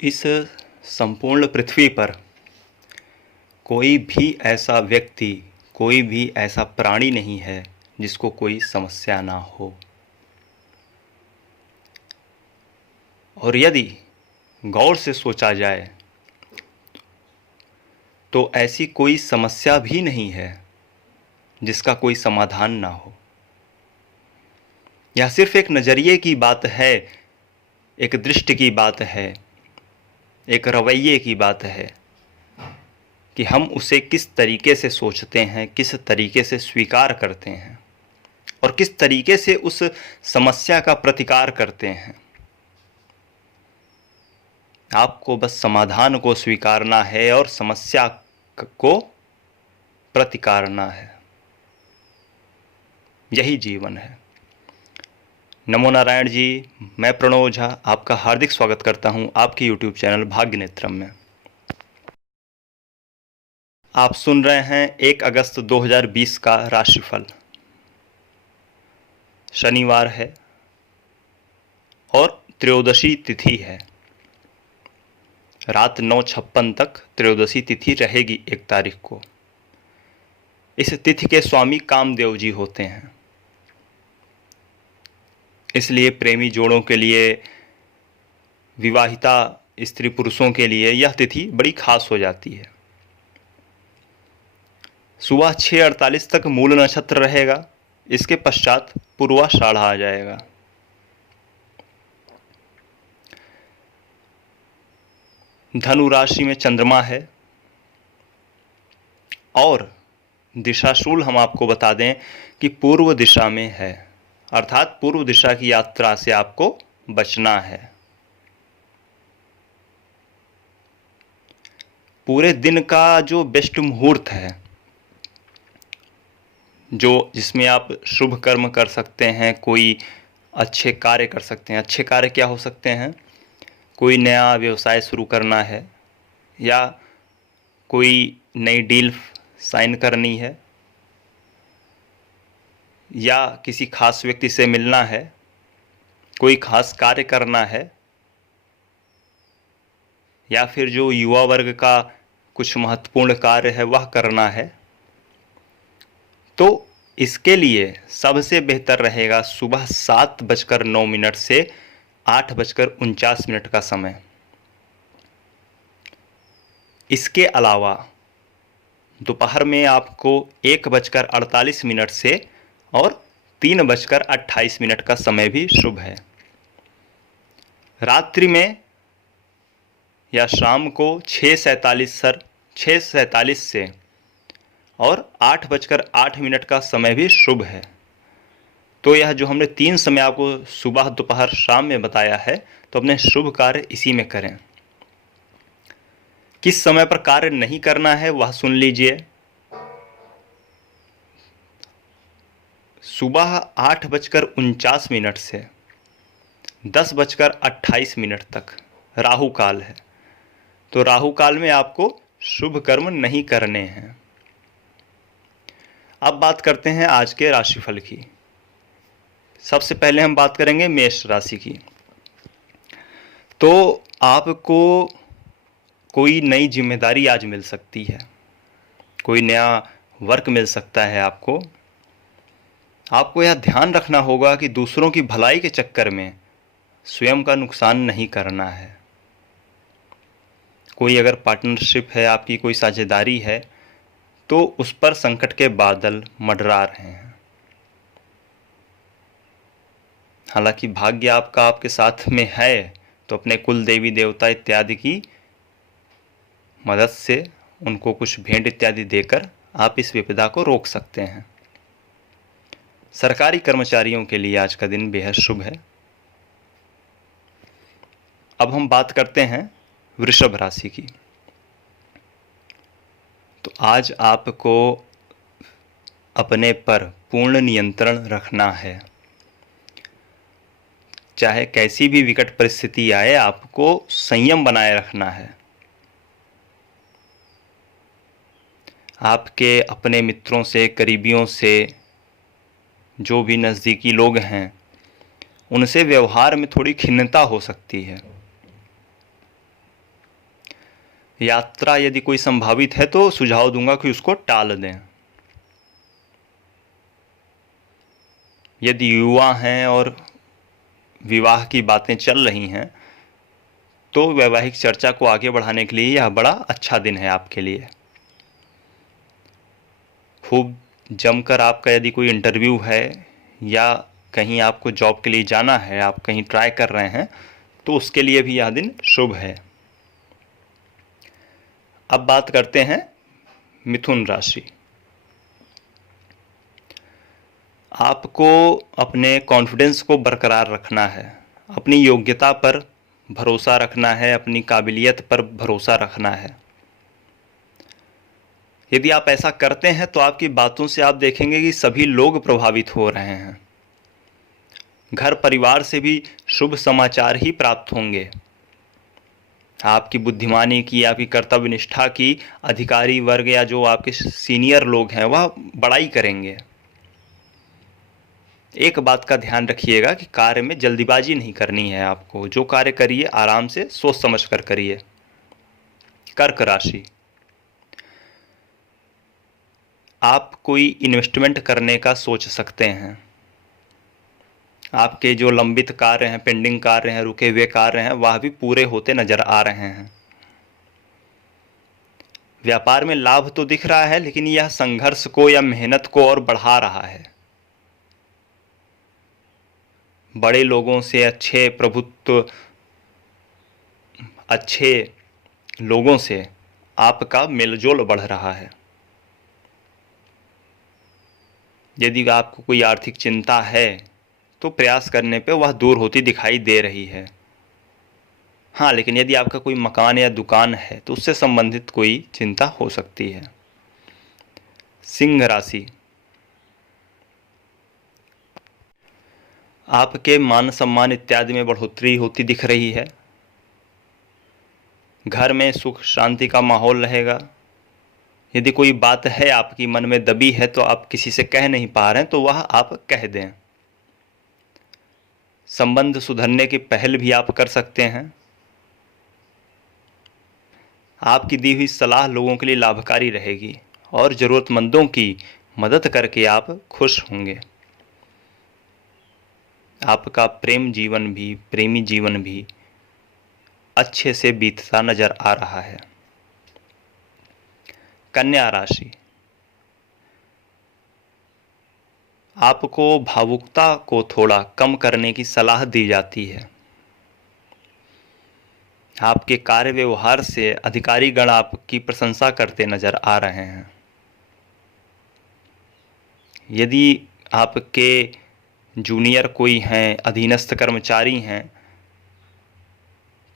इस संपूर्ण पृथ्वी पर कोई भी ऐसा व्यक्ति, कोई भी ऐसा प्राणी नहीं है जिसको कोई समस्या ना हो। और यदि गौर से सोचा जाए तो ऐसी कोई समस्या भी नहीं है जिसका कोई समाधान ना हो। यह सिर्फ एक नज़रिए की बात है, एक दृष्टि की बात है, एक रवैये की बात है कि हम उसे किस तरीके से सोचते हैं, किस तरीके से स्वीकार करते हैं और किस तरीके से उस समस्या का प्रतिकार करते हैं। आपको बस समाधान को स्वीकारना है और समस्या को प्रतिकारना है। यही जीवन है। नमो नारायण जी, मैं प्रणव ओझा आपका हार्दिक स्वागत करता हूं आपके यूट्यूब चैनल भाग्य नेत्रम में। आप सुन रहे हैं 1 अगस्त 2020 का राशिफल। शनिवार है और त्रयोदशी तिथि है। रात 9:56 तक त्रयोदशी तिथि रहेगी 1 तारीख को। इस तिथि के स्वामी कामदेव जी होते हैं, इसलिए प्रेमी जोड़ों के लिए, विवाहिता स्त्री पुरुषों के लिए यह तिथि बड़ी खास हो जाती है। सुबह 6:48 तक मूल नक्षत्र रहेगा, इसके पश्चात पूर्वाषाढ़ आ जाएगा। धनु राशि में चंद्रमा है और दिशाशूल हम आपको बता दें कि पूर्व दिशा में है, अर्थात पूर्व दिशा की यात्रा से आपको बचना है। पूरे दिन का जो बेस्ट मुहूर्त है, जो जिसमें आप शुभ कर्म कर सकते हैं, कोई अच्छे कार्य कर सकते हैं। अच्छे कार्य क्या हो सकते हैं? कोई नया व्यवसाय शुरू करना है, या कोई नई डील साइन करनी है, या किसी खास व्यक्ति से मिलना है, कोई खास कार्य करना है, या फिर जो युवा वर्ग का कुछ महत्वपूर्ण कार्य है वह करना है। तो इसके लिए सबसे बेहतर रहेगा सुबह 7:09 से 8:49 का समय। इसके अलावा दोपहर में आपको 1:48 से और 3:28 का समय भी शुभ है। रात्रि में या शाम को 6:47 से और 8:08 का समय भी शुभ है। तो यह जो हमने 3 समय आपको सुबह, दोपहर, शाम में बताया है, तो अपने शुभ कार्य इसी में करें। किस समय पर कार्य नहीं करना है वह सुन लीजिए। सुबह 8:49 से 10:28 तक राहु काल है, तो राहु काल में आपको शुभ कर्म नहीं करने हैं। अब बात करते हैं आज के राशिफल की। सबसे पहले हम बात करेंगे मेष राशि की। तो आपको कोई नई जिम्मेदारी आज मिल सकती है, कोई नया वर्क मिल सकता है आपको। आपको यह ध्यान रखना होगा कि दूसरों की भलाई के चक्कर में स्वयं का नुकसान नहीं करना है। कोई अगर पार्टनरशिप है, आपकी कोई साझेदारी है, तो उस पर संकट के बादल मंडरा रहे हैं। हालांकि भाग्य आपका आपके साथ में है, तो अपने कुल देवी देवता इत्यादि की मदद से उनको कुछ भेंट इत्यादि देकर आप इस विपदा को रोक सकते हैं। सरकारी कर्मचारियों के लिए आज का दिन बेहद शुभ है। अब हम बात करते हैं वृषभ राशि की। तो आज आपको अपने पर पूर्ण नियंत्रण रखना है। चाहे कैसी भी विकट परिस्थिति आए, आपको संयम बनाए रखना है। आपके अपने मित्रों से, करीबियों से, जो भी नज़दीकी लोग हैं, उनसे व्यवहार में थोड़ी खिन्नता हो सकती है। यात्रा यदि कोई संभावित है तो सुझाव दूंगा कि उसको टाल दें। यदि युवा हैं और विवाह की बातें चल रही हैं तो वैवाहिक चर्चा को आगे बढ़ाने के लिए यह बड़ा अच्छा दिन है आपके लिए। खूब जमकर आपका यदि कोई इंटरव्यू है या कहीं आपको जॉब के लिए जाना है, आप कहीं ट्राई कर रहे हैं, तो उसके लिए भी यह दिन शुभ है। अब बात करते हैं मिथुन राशि। आपको अपने कॉन्फिडेंस को बरकरार रखना है, अपनी योग्यता पर भरोसा रखना है, अपनी काबिलियत पर भरोसा रखना है। यदि आप ऐसा करते हैं तो आपकी बातों से आप देखेंगे कि सभी लोग प्रभावित हो रहे हैं। घर परिवार से भी शुभ समाचार ही प्राप्त होंगे। आपकी बुद्धिमानी की, आपकी कर्तव्य निष्ठा की अधिकारी वर्ग या जो आपके सीनियर लोग हैं वह बड़ाई करेंगे। एक बात का ध्यान रखिएगा कि कार्य में जल्दीबाजी नहीं करनी है आपको। जो कार्य करिए आराम से सोच समझ कर करिए। कर्क राशि, आप कोई इन्वेस्टमेंट करने का सोच सकते हैं। आपके जो लंबित कार्य हैं, पेंडिंग कार्य हैं, रुके हुए कार्य हैं, वह भी पूरे होते नजर आ रहे हैं। व्यापार में लाभ तो दिख रहा है, लेकिन यह संघर्ष को या मेहनत को और बढ़ा रहा है। बड़े लोगों से, अच्छे लोगों से आपका मेलजोल बढ़ रहा है। यदि आपको कोई आर्थिक चिंता है तो प्रयास करने पे वह दूर होती दिखाई दे रही है। हाँ, लेकिन यदि आपका कोई मकान या दुकान है तो उससे संबंधित कोई चिंता हो सकती है। सिंह राशि, आपके मान सम्मान इत्यादि में बढ़ोतरी होती दिख रही है। घर में सुख शांति का माहौल रहेगा। यदि कोई बात है आपकी मन में दबी है तो आप किसी से कह नहीं पा रहे हैं तो वह आप कह दें। संबंध सुधरने की पहल भी आप कर सकते हैं। आपकी दी हुई सलाह लोगों के लिए लाभकारी रहेगी और ज़रूरतमंदों की मदद करके आप खुश होंगे। आपका प्रेमी जीवन भी अच्छे से बीतता नजर आ रहा है। कन्या राशि, आपको भावुकता को थोड़ा कम करने की सलाह दी जाती है। आपके कार्य व्यवहार से अधिकारी गण आपकी प्रशंसा करते नजर आ रहे हैं। यदि आपके जूनियर कोई हैं, अधीनस्थ कर्मचारी हैं,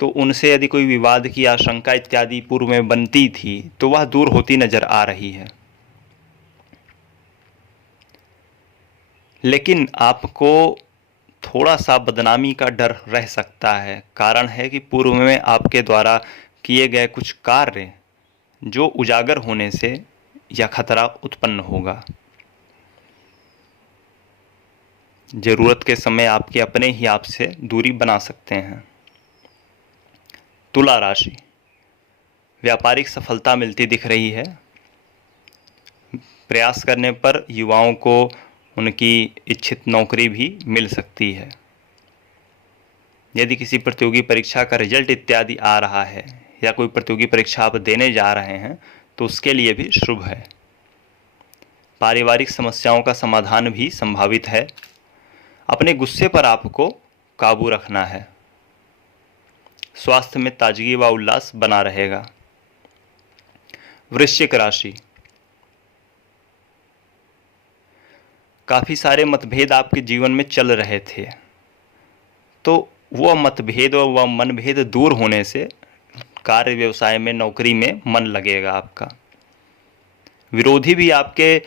तो उनसे यदि कोई विवाद की आशंका इत्यादि पूर्व में बनती थी तो वह दूर होती नजर आ रही है। लेकिन आपको थोड़ा सा बदनामी का डर रह सकता है। कारण है कि पूर्व में आपके द्वारा किए गए कुछ कार्य जो उजागर होने से यह खतरा उत्पन्न होगा। जरूरत के समय आपके अपने ही आपसे दूरी बना सकते हैं। तुला राशि, व्यापारिक सफलता मिलती दिख रही है। प्रयास करने पर युवाओं को उनकी इच्छित नौकरी भी मिल सकती है। यदि किसी प्रतियोगी परीक्षा का रिजल्ट इत्यादि आ रहा है या कोई प्रतियोगी परीक्षा आप देने जा रहे हैं तो उसके लिए भी शुभ है। पारिवारिक समस्याओं का समाधान भी संभावित है। अपने गुस्से पर आपको काबू रखना है। स्वास्थ्य में ताजगी व उल्लास बना रहेगा। वृश्चिक राशि, काफ़ी सारे मतभेद आपके जीवन में चल रहे थे, तो वह मतभेद और वह मनभेद दूर होने से कार्य व्यवसाय में, नौकरी में मन लगेगा आपका। विरोधी भी आपके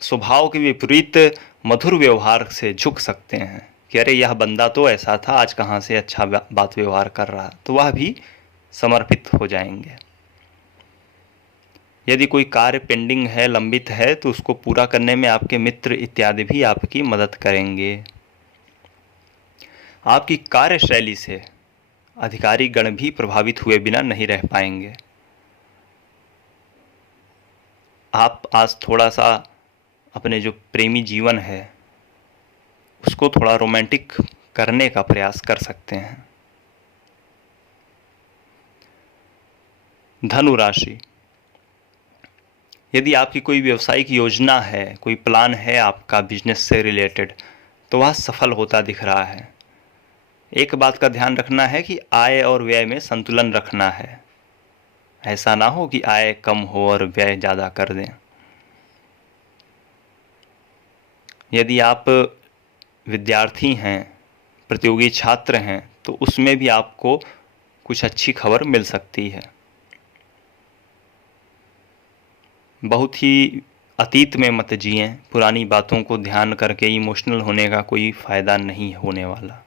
स्वभाव के विपरीत मधुर व्यवहार से झुक सकते हैं कि अरे यह बंदा तो ऐसा था, आज कहाँ से अच्छा बात व्यवहार कर रहा, तो वह भी समर्पित हो जाएंगे। यदि कोई कार्य पेंडिंग है, लंबित है, तो उसको पूरा करने में आपके मित्र इत्यादि भी आपकी मदद करेंगे। आपकी कार्यशैली से अधिकारी गण भी प्रभावित हुए बिना नहीं रह पाएंगे। आप आज थोड़ा सा अपने जो प्रेमी जीवन है उसको थोड़ा रोमांटिक करने का प्रयास कर सकते हैं। धनु राशि, यदि आपकी कोई व्यवसायिक योजना है, कोई प्लान है आपका बिजनेस से रिलेटेड, तो वह सफल होता दिख रहा है। एक बात का ध्यान रखना है कि आय और व्यय में संतुलन रखना है। ऐसा ना हो कि आय कम हो और व्यय ज़्यादा कर दें। यदि आप विद्यार्थी हैं, प्रतियोगी छात्र हैं, तो उसमें भी आपको कुछ अच्छी खबर मिल सकती है। बहुत ही अतीत में मत जिएं, पुरानी बातों को ध्यान करके इमोशनल होने का कोई फ़ायदा नहीं होने वाला।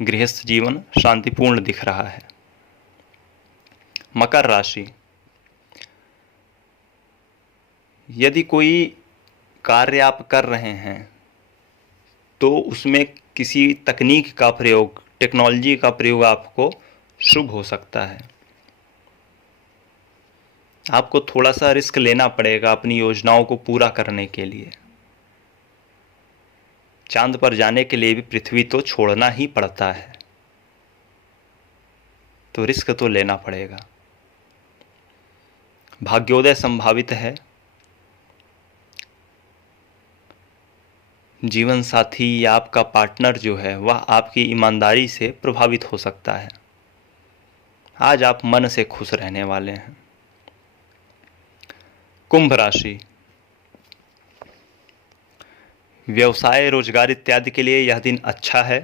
गृहस्थ जीवन शांतिपूर्ण दिख रहा है। मकर राशि, यदि कोई कार्य आप कर रहे हैं तो उसमें किसी तकनीक का प्रयोग, टेक्नोलॉजी का प्रयोग आपको शुभ हो सकता है। आपको थोड़ा सा रिस्क लेना पड़ेगा अपनी योजनाओं को पूरा करने के लिए। चांद पर जाने के लिए भी पृथ्वी तो छोड़ना ही पड़ता है, तो रिस्क तो लेना पड़ेगा। भाग्योदय संभावित है। जीवन साथी या आपका पार्टनर जो है वह आपकी ईमानदारी से प्रभावित हो सकता है। आज आप मन से खुश रहने वाले हैं। कुंभ राशि, व्यवसाय, रोजगार इत्यादि के लिए यह दिन अच्छा है।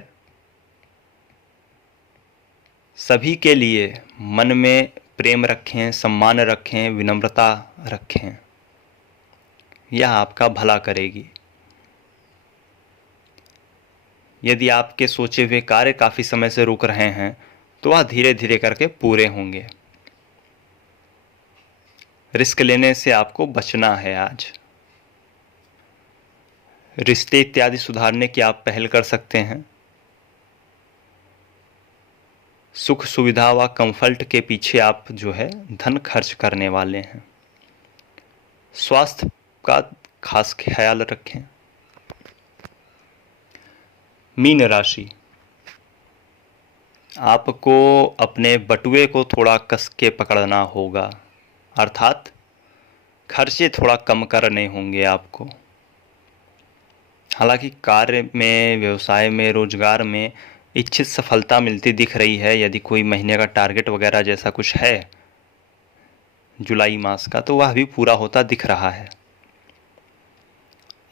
सभी के लिए मन में प्रेम रखें, सम्मान रखें, विनम्रता रखें, यह आपका भला करेगी। यदि आपके सोचे हुए कार्य काफ़ी समय से रुक रहे हैं तो वह धीरे धीरे करके पूरे होंगे। रिस्क लेने से आपको बचना है। आज रिश्ते इत्यादि सुधारने की आप पहल कर सकते हैं। सुख सुविधा व कंफर्ट के पीछे आप जो है धन खर्च करने वाले हैं। स्वास्थ्य का खास ख्याल रखें। मीन राशि, आपको अपने बटुए को थोड़ा कस के पकड़ना होगा, अर्थात खर्चे थोड़ा कम करने होंगे आपको। हालांकि कार्य में, व्यवसाय में, रोजगार में इच्छित सफलता मिलती दिख रही है। यदि कोई महीने का टारगेट वगैरह जैसा कुछ है जुलाई मास का, तो वह भी पूरा होता दिख रहा है।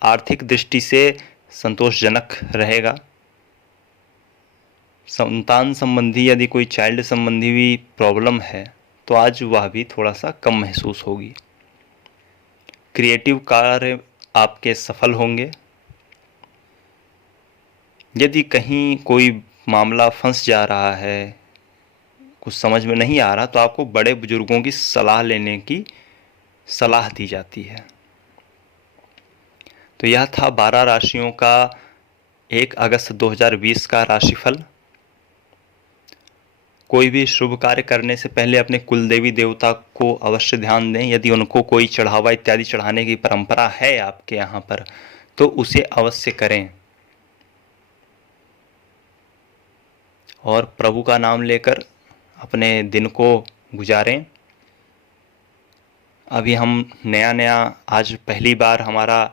आर्थिक दृष्टि से संतोषजनक रहेगा। संतान संबंधी यदि कोई चाइल्ड संबंधी भी प्रॉब्लम है तो आज वह भी थोड़ा सा कम महसूस होगी। क्रिएटिव कार्य आपके सफल होंगे। यदि कहीं कोई मामला फंस जा रहा है, कुछ समझ में नहीं आ रहा, तो आपको बड़े बुजुर्गों की सलाह लेने की सलाह दी जाती है। तो यह था 12 राशियों का 1 अगस्त 2020 का राशिफल। कोई भी शुभ कार्य करने से पहले अपने कुल देवी देवता को अवश्य ध्यान दें। यदि उनको कोई चढ़ावा इत्यादि चढ़ाने की परंपरा है आपके यहाँ पर तो उसे अवश्य करें और प्रभु का नाम लेकर अपने दिन को गुजारें। अभी हम नया आज पहली बार हमारा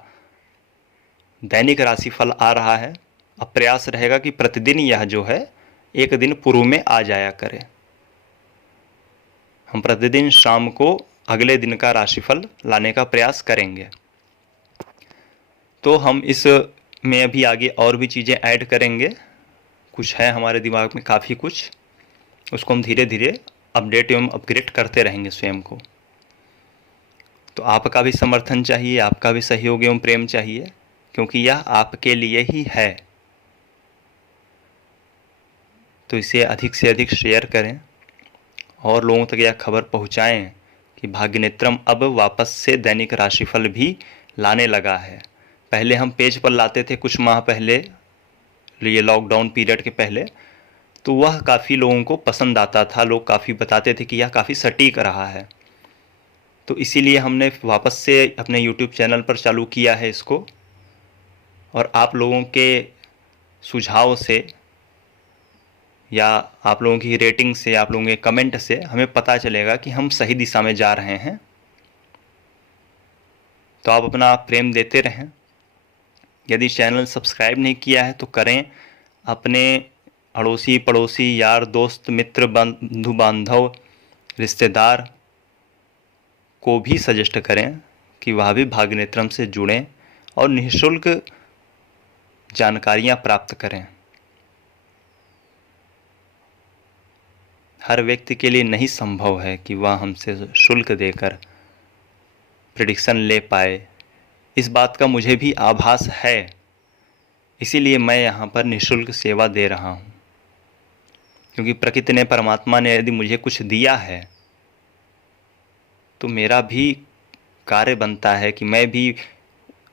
दैनिक राशिफल आ रहा है। अब प्रयास रहेगा कि प्रतिदिन यह जो है एक दिन पूर्व में आ जाया करे। हम प्रतिदिन शाम को अगले दिन का राशिफल लाने का प्रयास करेंगे। तो हम इस में अभी आगे और भी चीज़ें ऐड करेंगे। कुछ है हमारे दिमाग में काफ़ी कुछ, उसको हम धीरे धीरे अपडेट एवं अपग्रेड करते रहेंगे स्वयं को। तो आपका भी समर्थन चाहिए, आपका भी सहयोग एवं प्रेम चाहिए, क्योंकि यह आपके लिए ही है। तो इसे अधिक से अधिक शेयर करें और लोगों तक यह खबर पहुंचाएं कि भाग्यनेत्रम अब वापस से दैनिक राशिफल भी लाने लगा है। पहले हम पेज पर लाते थे कुछ माह पहले, ये लॉकडाउन पीरियड के पहले, तो वह काफ़ी लोगों को पसंद आता था। लोग काफ़ी बताते थे कि यह काफ़ी सटीक रहा है। तो इसीलिए हमने वापस से अपने यूट्यूब चैनल पर चालू किया है इसको, और आप लोगों के सुझाव से या आप लोगों की रेटिंग से, आप लोगों के कमेंट से हमें पता चलेगा कि हम सही दिशा में जा रहे हैं। तो आप अपना प्रेम देते रहें। यदि चैनल सब्सक्राइब नहीं किया है तो करें। अपने अड़ोसी पड़ोसी, यार दोस्त, मित्र, बंधु बांधव, रिश्तेदार को भी सजेस्ट करें कि वह भी भाग्यनेत्रम से जुड़ें और निःशुल्क जानकारियां प्राप्त करें। हर व्यक्ति के लिए नहीं संभव है कि वह हमसे शुल्क देकर प्रेडिक्शन ले पाए। इस बात का मुझे भी आभास है, इसीलिए मैं यहाँ पर निःशुल्क सेवा दे रहा हूँ। क्योंकि प्रकृति ने, परमात्मा ने यदि मुझे कुछ दिया है तो मेरा भी कार्य बनता है कि मैं भी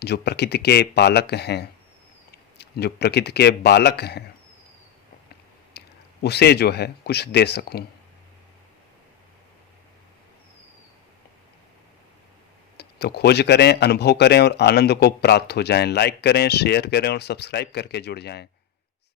जो प्रकृति के पालक हैं, जो प्रकृति के बालक हैं, उसे जो है कुछ दे सकूं। तो खोज करें, अनुभव करें और आनंद को प्राप्त हो जाएं। लाइक करें, शेयर करें और सब्सक्राइब करके जुड़ जाएं।